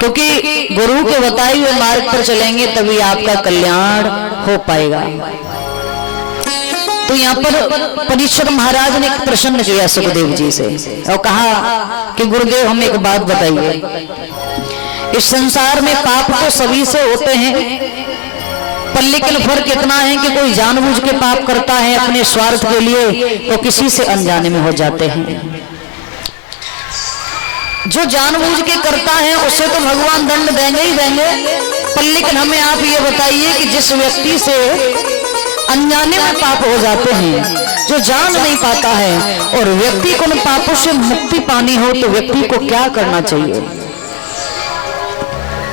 क्योंकि गुरु के बताए हुए मार्ग पर चलेंगे तभी आपका कल्याण हो पाएगा। तो यहाँ पर परीक्षित महाराज ने एक प्रश्न किया सुखदेव जी से और कहा कि गुरुदेव हम एक बात बताइए, इस संसार में पाप तो सभी से होते हैं, पर लेकिन फर्क इतना है कि कोई जानबूझ के पाप करता है अपने स्वार्थ के लिए, तो किसी से अनजाने में हो जाते हैं। जो जानबूझ के करता है उसे तो भगवान दंड देंगे ही देंगे, पर लेकिन हमें आप ये बताइए कि जिस व्यक्ति से अनजाने में पाप हो जाते हैं, जो जान नहीं पाता है, और व्यक्ति को उन पापों से मुक्ति पानी हो, तो व्यक्ति को क्या करना चाहिए?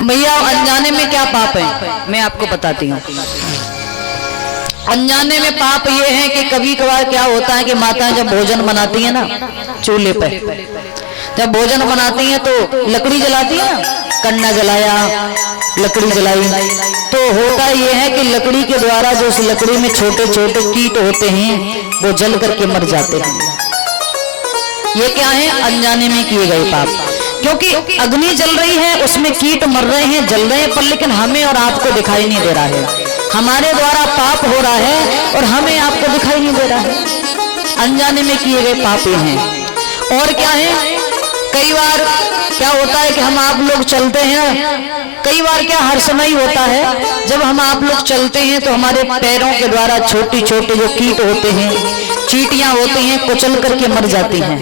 भैया अनजाने में क्या पाप है मैं आपको बताती हूँ। अनजाने में पाप ये है कि कभी कभार क्या होता है कि माताएं जब भोजन बनाती है ना, चूल्हे पे जब भोजन बनाती हैं तो लकड़ी जलाती है ना, कंडा जलाया, लकड़ी जलाई, तो होता यह है कि लकड़ी के द्वारा जो उस लकड़ी में छोटे छोटे कीट होते हैं वो जल करके मर जाते हैं। ये क्या है? अनजाने में किए गए पाप। क्योंकि अग्नि जल रही है, उसमें कीट मर रहे हैं, जल रहे हैं, पर लेकिन हमें और आपको दिखाई नहीं दे रहा है। हमारे द्वारा पाप हो रहा है और हमें आपको दिखाई नहीं दे रहा है। अनजाने में किए गए पाप ये हैं। और क्या है? कई बार क्या होता है कि हम आप लोग चलते हैं, कई बार क्या हर समय होता है जब हम आप लोग चलते हैं तो हमारे पैरों के द्वारा छोटी छोटी जो कीट होते हैं, चींटियां होती हैं, कुचल करके मर जाती हैं।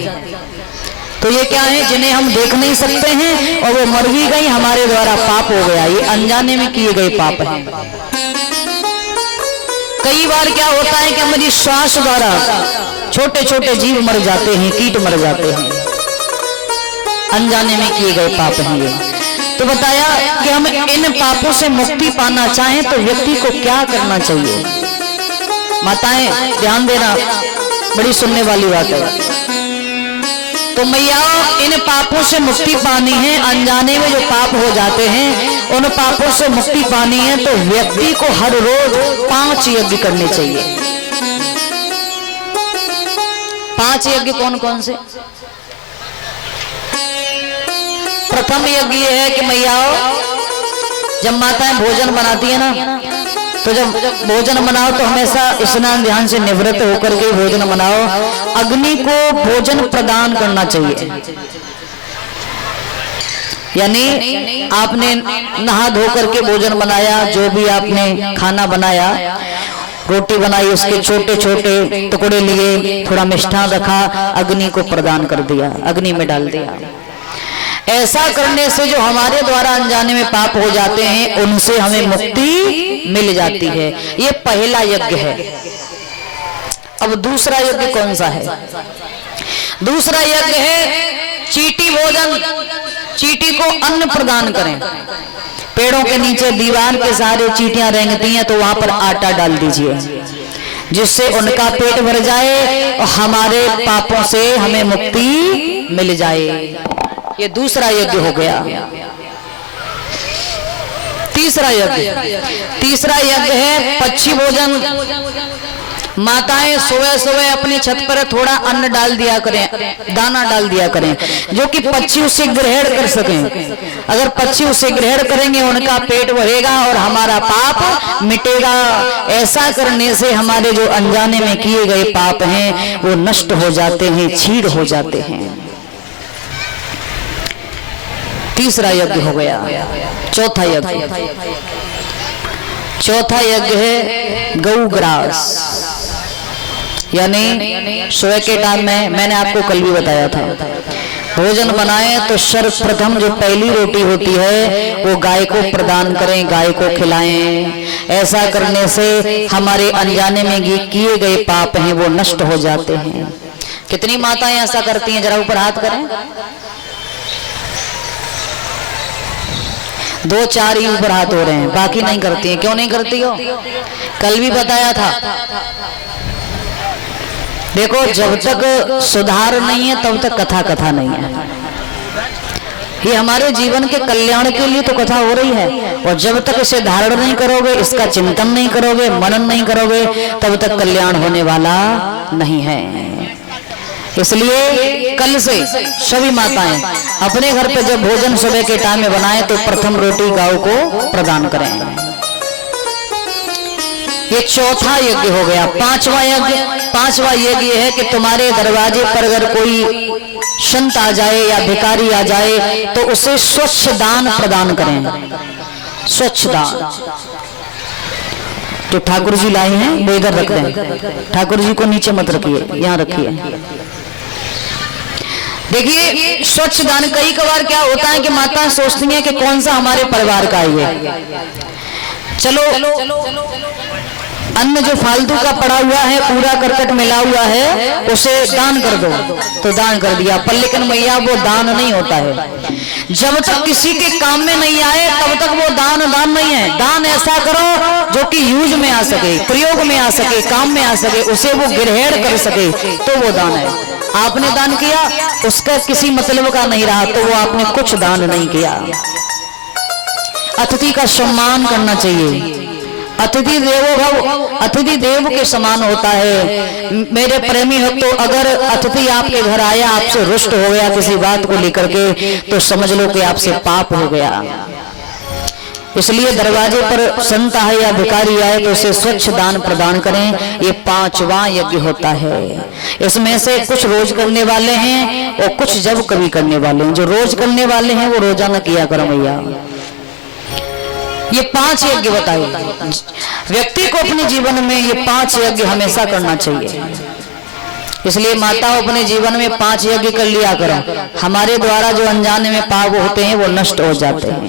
तो ये क्या है? जिन्हें हम देख नहीं सकते हैं और वो मर भी गई, हमारे द्वारा पाप हो गया। ये अनजाने में किए गए पाप हैं। कई बार क्या होता है कि हमारी श्वास द्वारा छोटे छोटे जीव मर जाते हैं, कीट मर जाते हैं, अनजाने में किए गए पाप हैं ये। तो बताया कि हम इन पापों से मुक्ति पाना चाहें तो व्यक्ति को क्या करना चाहिए। माताएं ध्यान देना, बड़ी सुनने वाली बात है। तो मैया इन पापों से मुक्ति पानी है, अनजाने में जो पाप हो जाते हैं उन पापों से मुक्ति पानी है, तो व्यक्ति को हर रोज 5 यज्ञ करने चाहिए। 5 यज्ञ कौन कौन से? प्रथम यज्ञ ये है कि मैया जब माताएं भोजन बनाती है ना, तो जब भोजन बनाओ तो हमेशा स्नान ध्यान से निवृत्त होकर के भोजन बनाओ। अग्नि को भोजन प्रदान करना चाहिए, यानी आपने नहा धो करके भोजन बनाया, जो भी आपने खाना बनाया, रोटी बनाई, उसके छोटे छोटे टुकड़े लिए, थोड़ा मिष्ठान रखा, अग्नि को प्रदान कर दिया, अग्नि में डाल दिया। ऐसा करने से जो हमारे द्वारा अनजाने में पाप हो जाते हैं उनसे हमें मुक्ति मिल जाती है। ये पहला यज्ञ है। अब दूसरा यज्ञ कौन सा है? दूसरा यज्ञ है चींटी भोजन। चींटी को अन्न प्रदान करें। पेड़ों के नीचे दीवार के सहारे चींटियां रेंगती हैं, तो वहां पर आटा डाल दीजिए, जिससे उनका पेट भर जाए और हमारे पापों से हमें मुक्ति मिल जाए। ये दूसरा यज्ञ हो गया। तीसरा यज्ञ है पक्षी भोजन। माताएं सुबह सुबह अपनी छत पर थोड़ा अन्न डाल दिया करें, दाना डाल दिया करें, जो कि पक्षी उसे ग्रहण कर सकें। अगर पक्षी उसे ग्रहण करेंगे उनका पेट भरेगा और हमारा पाप मिटेगा। ऐसा करने से हमारे जो अनजाने में किए गए पाप हैं वो नष्ट हो जाते हैं, छीड़ हो जाते हैं। तीसरा यज्ञ हो गया। चौथा यज्ञ है गौग्रास, यानी सुबह के टाइम में मैंने आपको कल भी बताया था, भोजन बनाए तो सर्वप्रथम जो पहली रोटी होती है वो गाय को प्रदान करें, गाय को खिलाएं। ऐसा करने से हमारे अनजाने में किए गए पाप हैं वो नष्ट हो जाते हैं। कितनी माताएं ऐसा करती हैं? जरा ऊपर हाथ करें। 2-4 ही ऊपर हाथ हो रहे हैं, बाकी नहीं करती हैं। क्यों नहीं करती हो? कल भी बताया था। देखो, जब तक सुधार नहीं है तब तक कथा नहीं है। ये हमारे जीवन के कल्याण के लिए तो कथा हो रही है, और जब तक इसे धारण नहीं करोगे, इसका चिंतन नहीं करोगे, मनन नहीं करोगे, तब तक कल्याण होने वाला नहीं है। इसलिए कल से सभी माताएं अपने घर पे जब भोजन सुबह के टाइम में बनाएं तो प्रथम रोटी गाय को प्रदान करें। ये चौथा यज्ञ हो गया। पांचवा यज्ञ है कि तुम्हारे दरवाजे पर अगर कोई संत आ जाए या भिखारी आ जाए तो उसे स्वच्छ दान प्रदान करें। स्वच्छ दान जो ठाकुर जी लाए हैं वो इधर रख दें, ठाकुर जी को नीचे मत रखिए, यहाँ रखिए। देखिए स्वच्छ दान कई कबार क्या होता है कि माता सोचती हैं कि कौन सा हमारे परिवार का है, चलो अन्न जो फालतू का पड़ा हुआ है पूरा करकट मिला हुआ है उसे दान कर दो, तो दान कर दिया। पर लेकिन मैया वो दान नहीं होता है। जब तक किसी के काम में नहीं आए तब तक वो दान नहीं है। दान ऐसा करो जो कि यूज में आ सके, प्रयोग में आ सके, काम में आ सके, उसे वो ग्रहण कर सके, तो वो दान है। आपने दान किया उसका किसी मतलब का नहीं रहा तो वो आपने कुछ दान नहीं किया। अतिथि का सम्मान करना चाहिए। अतिथि देवो भव, अतिथि देव के समान होता है। मेरे प्रेमी हो तो अगर अतिथि आपके घर आया आपसे रुष्ट हो गया किसी बात को लेकर के तो समझ लो कि आपसे पाप हो गया। इसलिए दरवाजे पर संत आए या भिखारी आए तो उसे स्वच्छ दान प्रदान करें। ये पांचवा यज्ञ होता है। इसमें से कुछ रोज करने वाले हैं और कुछ जब कभी करने वाले हैं। जो रोज करने वाले हैं वो रोजाना किया करो भैया। ये 5 यज्ञ बताए। व्यक्ति को अपने जीवन में ये 5 यज्ञ हमेशा करना चाहिए। इसलिए माताओं अपने जीवन में 5 यज्ञ कर लिया करो। हमारे द्वारा जो अनजाने में पाप होते हैं वो नष्ट हो जाते हैं।